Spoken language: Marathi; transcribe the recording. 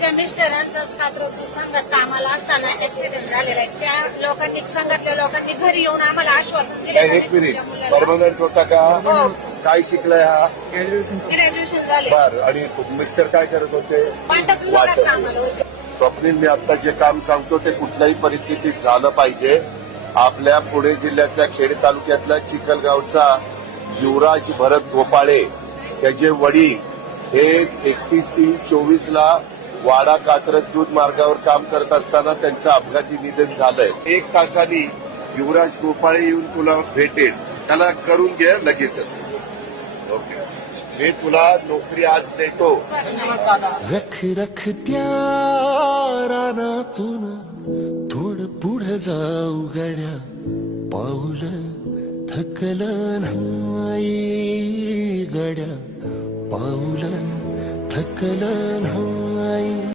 माझ्या मिस्टरांचाच कात्रज संघात कामाला असताना ऍक्सिडेंट झालेला आहे. त्या लोकांनी संघातल्या लोकांनी घरी येऊन आम्हाला आश्वासन दिलं. एक मिनिट, परमनंट होता का? हो, काय शिकलाय हा? ग्रॅज्युएशन झाले. बर. आणि मिस्टर काय करत होते? वाटप विभागात कामाला होते. स्वप्नील, मी आता जे काम सांगतो ते कुठल्याही परिस्थितीत झालं पाहिजे. आपल्या पुणे जिल्ह्यातल्या खेड तालुक्यातल्या चिखलगावचा युवराज भरत गोपाळे, त्याचे वडील हे 31/3/24 ला वाडा कात्रज दूध मार्गावर काम करत असताना त्यांचं अपघाती निधन झालंय. 1 तासांनी युवराज गोपाळे येऊन तुला भेटेल. त्याला करून घे लगेचच. ओके, मी तुला नोकरी आज देतो. रख रख त्या रानातून थोडं पुढं जाऊ गड्या, पाऊल थकलं नाही गड्या, पाऊल थकलं नाही.